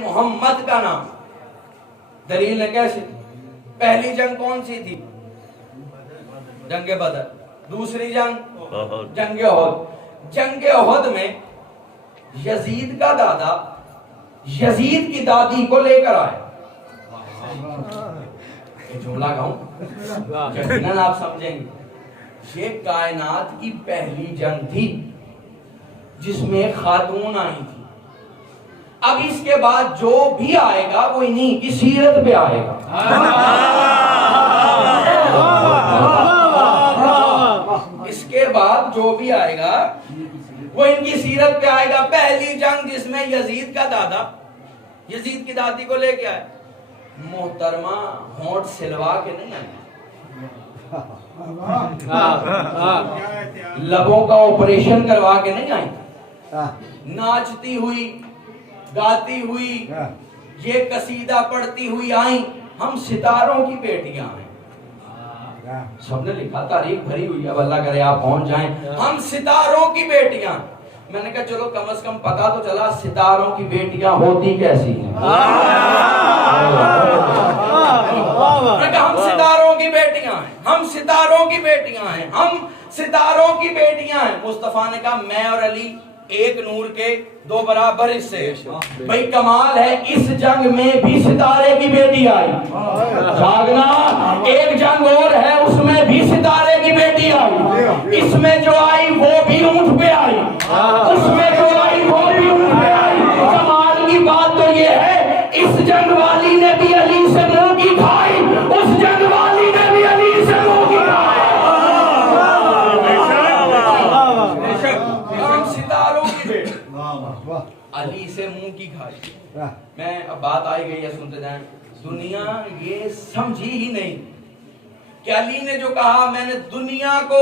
محمد کا نام دلیل ہے کیسے؟ پہلی جنگ کون سی تھی؟ جنگ بدر. دوسری جنگ جنگ احد. جنگ احد میں یزید کا دادا یزید کی دادی کو لے کر آئے. یہ جملہ کہوں یقیناً آپ سمجھیں گے. یہ کائنات کی پہلی جنگ تھی جس میں خاتون آئی تھی. اب اس کے بعد جو بھی آئے گا وہ انہی کی سیرت پہ آئے گا. اس کے بعد جو بھی آئے گا وہ ان کی سیرت پہ آئے گا. پہلی جنگ جس میں یزید کا دادا یزید کی دادی کو لے کے آئے. محترمہ ہونٹ سلوا کے نہیں آئی, لبوں کا آپریشن کروا کے نہیں آئی. ناچتی ہوئی گاتی ہوئی یہ قصیدہ پڑھتی ہوئی آئیں. ہم ستاروں کی بیٹیاں ہیں. سب نے لکھا تاریخ بھری ہوئی. اب اللہ کرے آپ پہنچ جائیں. ہم ستاروں کی بیٹیاں. میں نے کہا چلو کم از کم پتا تو چلا ستاروں کی بیٹیاں ہوتی کیسی ہیں. میں کہا ہم ستاروں کی بیٹیاں ہیں, ہم ستاروں کی بیٹیاں ہیں, ہم ستاروں کی بیٹیاں ہیں. مصطفیٰ نے کہا میں اور علی ایک نور کے دو برابر حصے. بھئی کمال ہے اس جنگ میں بھی ستارے کی بیٹی آئی. جاگنا ایک جنگ اور ہے اس میں بھی ستارے کی بیٹی آئی. اس میں جو آئی وہ بھی اونٹ پہ آئی, اس میں جو آئی وہ بھی اونٹ پہ آئی. کمال کی بات تو یہ ہے اس جنگ والی نے بھی علی سے منہ کی کھائی, اس جنگ والی نے بھی علی سے منہ کی کھائی. علی سے منہ کی کھائی. میں اب بات آئی گئی ہے سنتے جائیں. دنیا یہ سمجھی ہی نہیں کہ علی نے جو کہا میں نے دنیا کو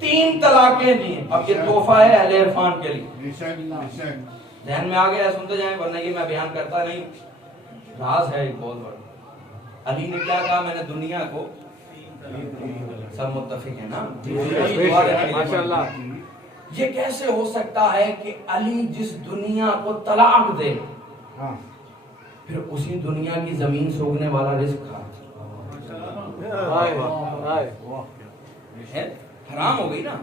3 طلاقیں دی. اب یہ تحفہ ہے اہل عرفان کے لیے. ذہن میں آ گیا سنتے جائیں ورنہ یہ میں بیان کرتا نہیں, راز ہے ایک بہت بڑا. علی نے کیا کہا میں نے دنیا کو, سب متفق ہے نا ماشاءاللہ. یہ کیسے ہو سکتا ہے کہ علی جس دنیا کو طلاق دے پھر اسی دنیا کی زمین سے اگنے والا رزق کھا. حرام ہو گئی نا,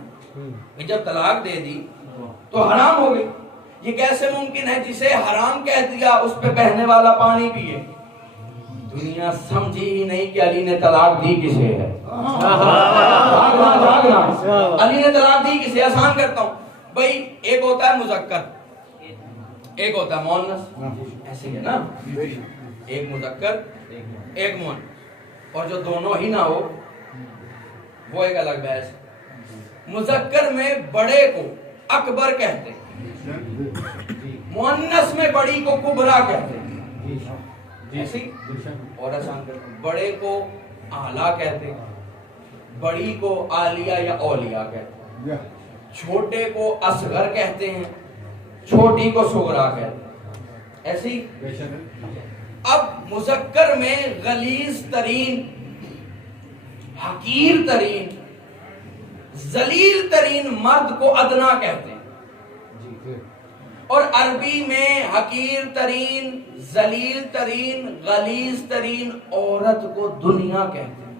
جب طلاق دے دی تو حرام ہو گئی. یہ کیسے ممکن ہے جسے حرام کہہ دیا اس پہ بہنے والا پانی پیے. دنیا سمجھی ہی نہیں کہ علی نے طلاق دی کسے ہے. جاگنا علی نے طلاق دی کسے. آسان کرتا ہوں بھائی, ایک ہوتا ہے مذکر ایک ہوتا ہے مؤنث, ایسے ہے نا, ایک مذکر ایک مؤنث, اور جو دونوں ہی نہ ہو وہ ایک الگ بحث. مذکر میں بڑے کو اکبر کہتے ہیں, مؤنث میں بڑی کو کبرا کہتے ہیں. ایسی اور آسان کرتا ہوں, بڑے کو اعلیٰ کہتے ہیں, بڑی کو عالیہ یا اولیاء کہتے ہیں, چھوٹے کو اصغر کہتے ہیں, چھوٹی کو صغرا کہتے ہیں. ایسی اب مذکر میں غلیظ ترین, حقیر ترین, ذلیل ترین مرد کو ادنا کہتے ہیں, اور عربی میں حقیر ترین, ذلیل ترین, غلیظ ترین عورت کو دنیا کہتے ہیں.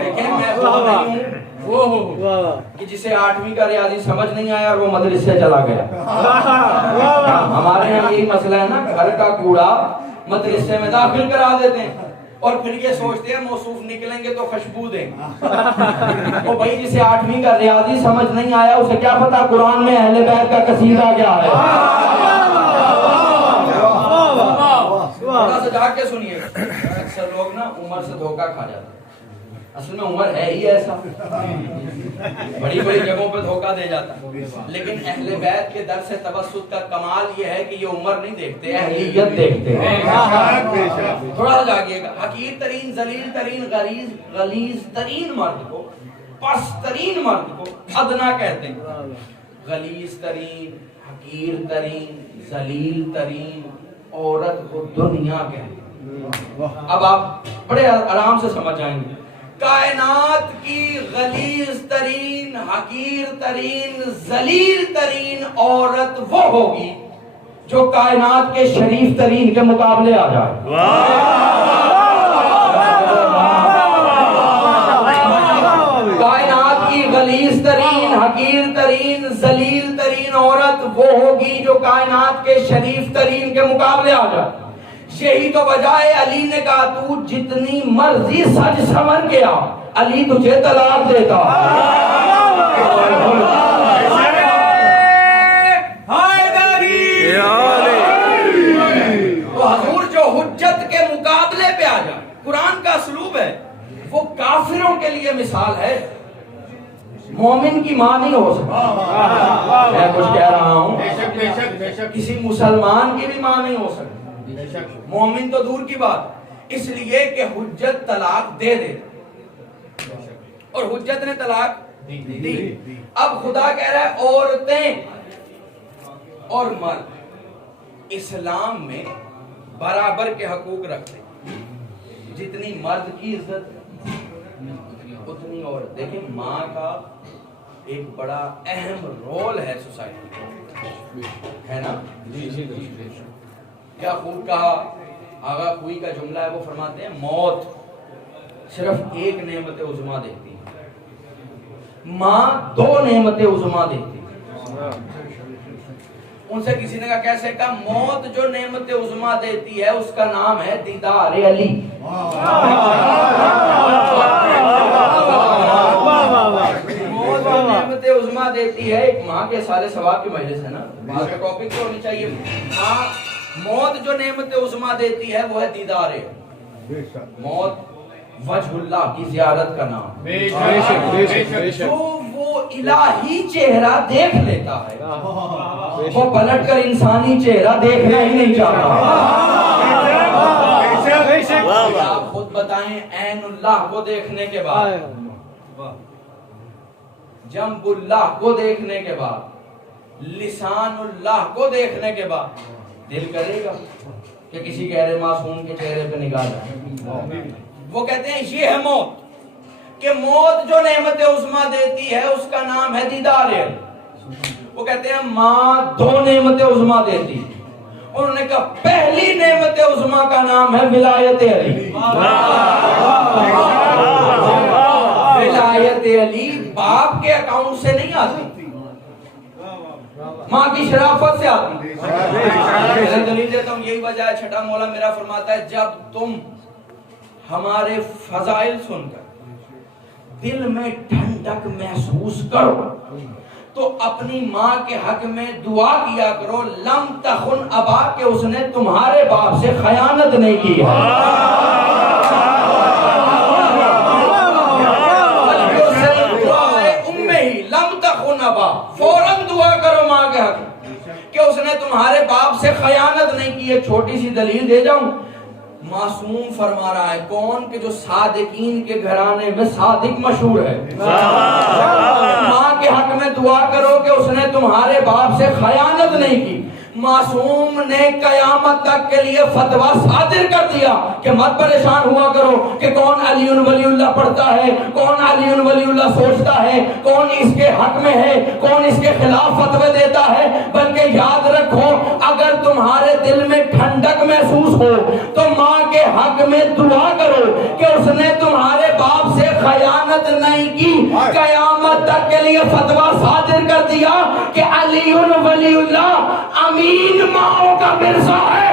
دیکھیں میں وہ ہوں کہ جسے 8ویں کا ریاضی سمجھ نہیں آیا اور وہ مدرسے چلا گیا. ہمارے یہاں یہی مسئلہ ہے نا, گھر کا کوڑا مدرسے میں داخل کرا دیتے ہیں اور پھر یہ سوچتے ہیں موصوف نکلیں گے تو خوشبو دیں گے. تو بھائی جسے 8ویں کا ریاضی سمجھ نہیں آیا اسے کیا پتا قرآن میں اہل بیت کا قصیدہ کیا ہے. تھوڑا سا جاگ کے سنیے. اکثر لوگ نا عمر سے دھوکہ کھا جاتے ہیں. اصل میں عمر ہے ہی ایسا, بڑی بڑی جگہوں پہ دھوکہ دے جاتا ہے. لیکن اہل بیت کے درس توسط کا کمال یہ ہے کہ یہ عمر نہیں دیکھتے, اہلیت دیکھتے ہیں. تھوڑا سا جاگیے گا. حقیر ترین, ذلیل ترین, غلیظ ترین مرد کو, پست ترین مرد کو ادنا کہتے ہیں. غلیظ ترین, حقیر ترین, ذلیل ترین عورت کو دنیا کہتے ہیں. اب آپ بڑے آرام سے سمجھ جائیں گے. کائنات کی غلیظ ترین، حقیر ترین، ذلیل ترین عورت وہ ہوگی جو کائنات کے شریف ترین کے مقابلے آ جائے. کائنات کی غلیظ ترین، حقیر ترین، ذلیل ترین عورت وہ ہوگی جو کائنات کے شریف ترین کے مقابلے آ جائے. یہی تو وجہ ہے علی نے کہا تو جتنی مرضی سج سمر گیا علی تجھے طلاق دیتا. تو حضور جو حجت کے مقابلے پہ آ جائے، قرآن کا اسلوب ہے، وہ کافروں کے لیے مثال ہے، مومن کی ماں نہیں ہو سکتی. میں کچھ کہہ رہا ہوں، کسی مسلمان کی بھی ماں نہیں ہو سکتی، مومن تو دور کی بات، اس لیے کہ حجت طلاق دے دے اور حجت نے طلاق دی. اب خدا کہہ رہا ہے عورتیں اور مرد اسلام میں برابر کے حقوق رکھتے، جتنی مرد کی عزت اتنی عورت. دیکھیں ماں کا ایک بڑا اہم رول ہے سوسائٹی ہے نا. کیا خوب کہا آغا کوئی کا جملہ ہے، وہ فرماتے ہیں موت صرف ایک نعمت عظمیٰ دیتی ہے، ماں دو نعمت عظمیٰ دیتی ہے. ان سے کسی نے کہا کیسے؟ کہا موت جو نعمت عظمیٰ دیتی ہے اس کا نام ہے دیدار علی. موت جو نعمت عظمیٰ دیتی ہے، ایک ماں کے سارے ثواب کی مجلس ہے نا، بات کا ٹاپک تو ہونی چاہیے. ماں موت جو نعمت عظمیٰ دیتی ہے وہ ہے دیدار. موت وجہ اللہ کی زیارت کا نام، جو وہ الہی چہرہ دیکھ لیتا ہے وہ پلٹ کر انسانی چہرہ دیکھنا ہی نہیں چاہتا. آپ خود بتائیں عین اللہ کو دیکھنے کے بعد، جنب اللہ کو دیکھنے کے بعد، لسان اللہ کو دیکھنے کے بعد دل کرے گا کہ کسی غیر معصوم کے چہرے پہ نگاہ جائے. وہ کہتے ہیں یہ ہے موت، کہ موت جو نعمت عظمیٰ دیتی ہے اس کا نام ہے دیدار. وہ کہتے ہیں ماں دو نعمت عظمیٰ دیتی، انہوں نے کہا پہلی نعمت عظمیٰ کا نام ہے ولایت علی. ولایت علی باپ کے اکاؤنٹ سے نہیں آتی، ماں کی شرافت سے آتی. میں دلیل دیتا ہوں، یہی وجہ ہے چھٹا مولا میرا فرماتا ہے جب تم ہمارے فضائل سن کر دل میں ٹھنڈک محسوس کرو تو اپنی ماں کے حق میں دعا کیا کرو لم تخن ابا، کہ اس نے تمہارے باپ سے خیانت نہیں کی ہے. لم تخن ابا، فوراً دعا کرو ماں کے حق کہ اس نے تمہارے باپ سے خیانت نہیں کی. ایک چھوٹی سی دلیل دے جاؤں، معصوم فرما رہا ہے کون؟ کہ جو صادقین کے گھرانے میں صادق مشہور ہے. ماں کے حق میں دعا کرو کہ اس نے تمہارے باپ سے خیانت نہیں کی. معصوم نے قیامت تک کے لیے فتویٰ صادر کر دیا کہ مت پریشان ہوا کرو کہ کون علی ولی اللہ پڑھتا ہے، کون علی ولی اللہ سوچتا ہے، کون اس کے حق میں ہے، کون اس کے خلاف فتوے دیتا ہے. بلکہ یاد رکھو اگر تمہارے دل میں ٹھنڈک محسوس ہو تو ماں کے حق میں دعا کرو کہ اس نے تمہارے باپ سے خیانت نہیں کی. قیامت تک کے لیے فتویٰ صادر کر دیا کہ علی ولی اللہ امین ماؤں کا ورثہ ہے.